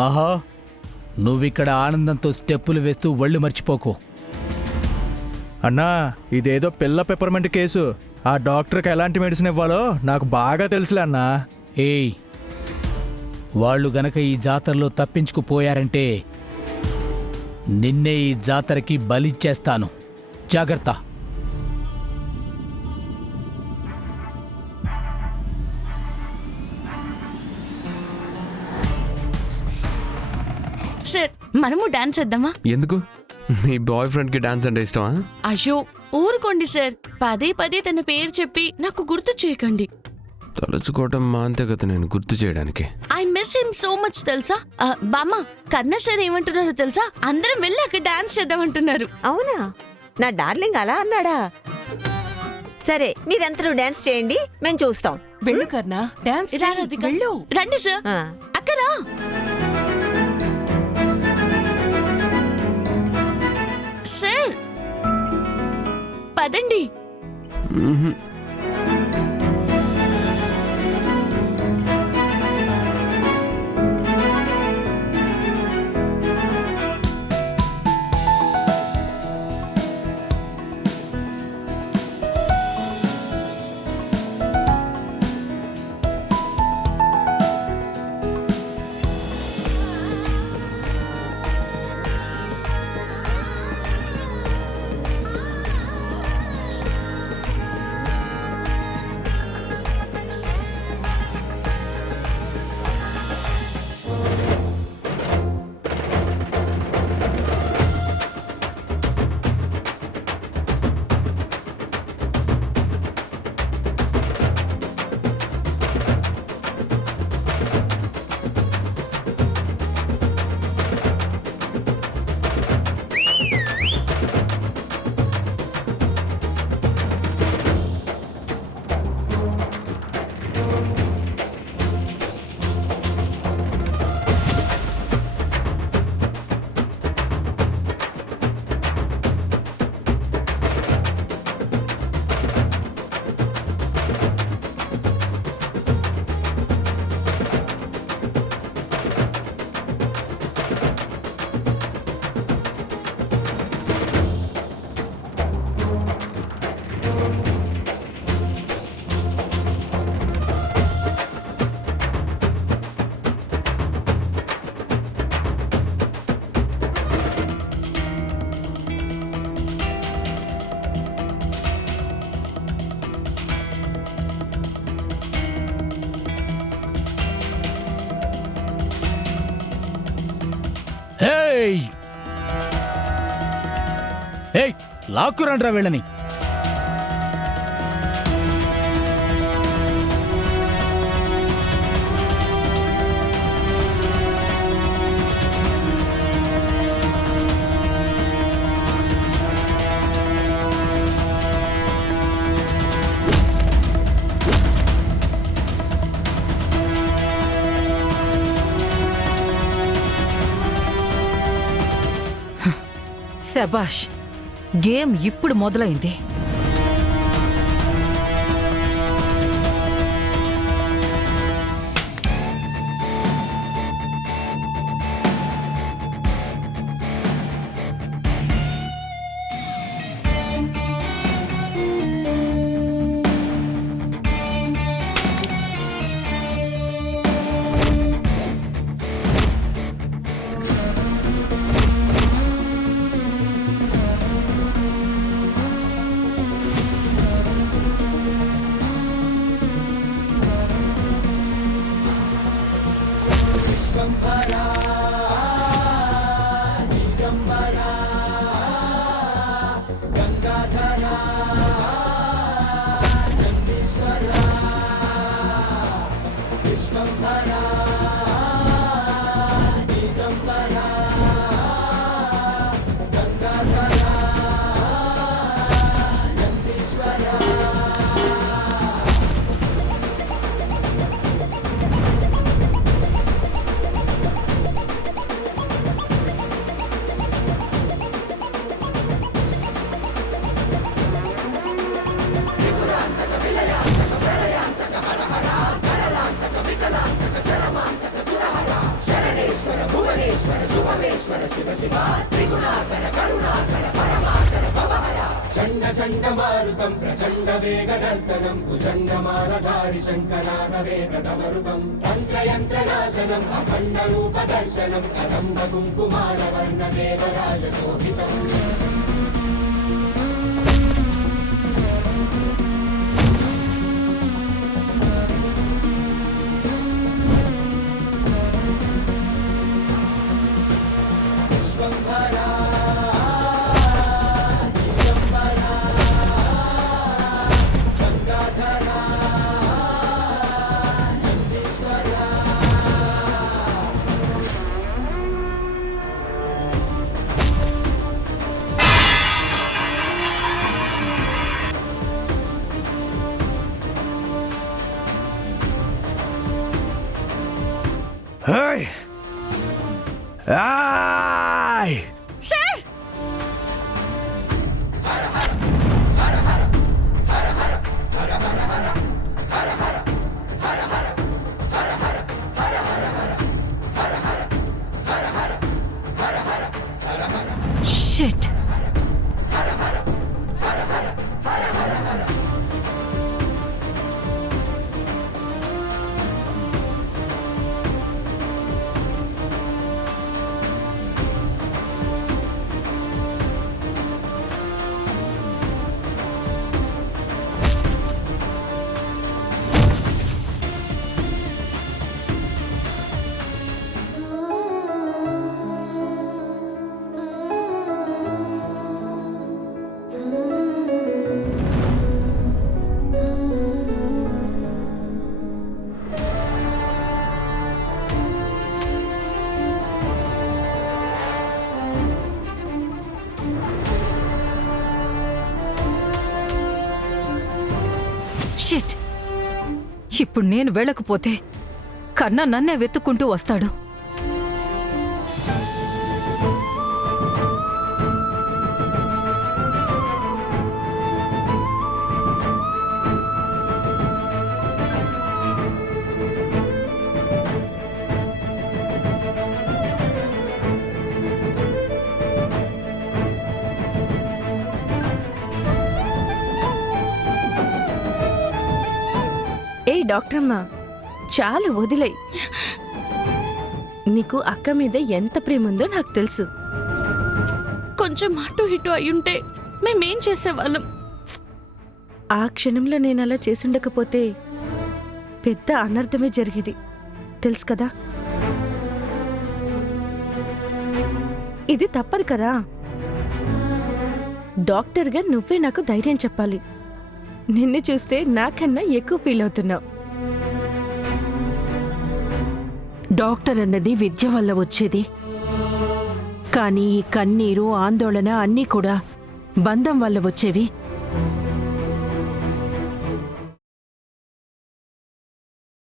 మహా, నువ్విక్కడ ఆనందంతో స్టెప్పులు వేస్తూ ఒళ్ళు మర్చిపోకు. అన్నా, ఇదేదో పిల్ల పెప్పర్మెంట్ కేసు. ఆ డాక్టర్కి ఎలాంటి మెడిసిన్ ఇవ్వాలో నాకు బాగా తెలుసులే అన్నా. ఏయ్, వాళ్ళు గనక ఈ జాతరలో తప్పించుకుపోయారంటే నిన్నే ఈ జాతరకి బలిచ్చేస్తాను. జాగ్రత్త. సార్, మనము డాన్స్ చేద్దామా? ఎందుకు? మీ బాయ్ ఫ్రెండ్ కి డాన్స్ అంటే ఇష్టమా? అయ్యో ఊరుకోండి సార్, పదే పదే తన పేరు చెప్పి నాకు గుర్తు చేయకండి. తలుచుకోవటం మాంతే కదా నేను గుర్తు చేయడానికి. I miss him so much తెలుసా? బామ్మ, కన్నా సార్ ఏమంటున్నారో తెలుసా? అందరం వెళ్ళి అక్కడ డాన్స్ చేద్దామంటున్నారు. అవునా? నా డార్లింగ్ అలా అన్నాడా? సరే, మీరంతరూ డాన్స్ చేయండి, మేము చూస్తాం. వెళ్ళు కర్ణా, డాన్స్ రా చెయ్యి. రాధిక. వెళ్ళు. రండి సార్. ఆ. అక్కరా సార్, పదండి. మ్మ్హ్మ్. ఏయ్, ఏయ్, లాక్కురండ్రా వీళ్ళని. శబాష్, గేమ్ ఇప్పుడు మొదలైంది. ఏయ్! ఆయ్! Sir shit. షిట్. ఇప్పుడు నేను వెళ్ళకపోతే కన్నా నన్నే వెతుక్కుంటూ వస్తాడు. ఏ డాక్టరమ్మా, చాలా వదిలేయ్. నీకు అక్క మీద ఎంత ప్రేమ ఉందో నాకు తెలుసు. కొంచెం అటు ఇటు అయ్యుంటే మేమేం చేసేవాళ్ళం. ఆ క్షణంలో నేను అలా చేసుండకపోతే పెద్ద అనర్థమే జరిగేది, తెలుసు కదా. ఇది తప్పదు కదా. డాక్టర్గా నువ్వే నాకు ధైర్యం చెప్పాలి. నిన్ను చూస్తే నాకన్నా ఎక్కువ ఫీల్ అవుతున్నావు. డాక్టర్ అన్నది విద్య వల్ల వచ్చేది, కానీ ఈ కన్నీరు ఆందోళన అన్నీ కూడా బంధం వల్ల వచ్చేవి.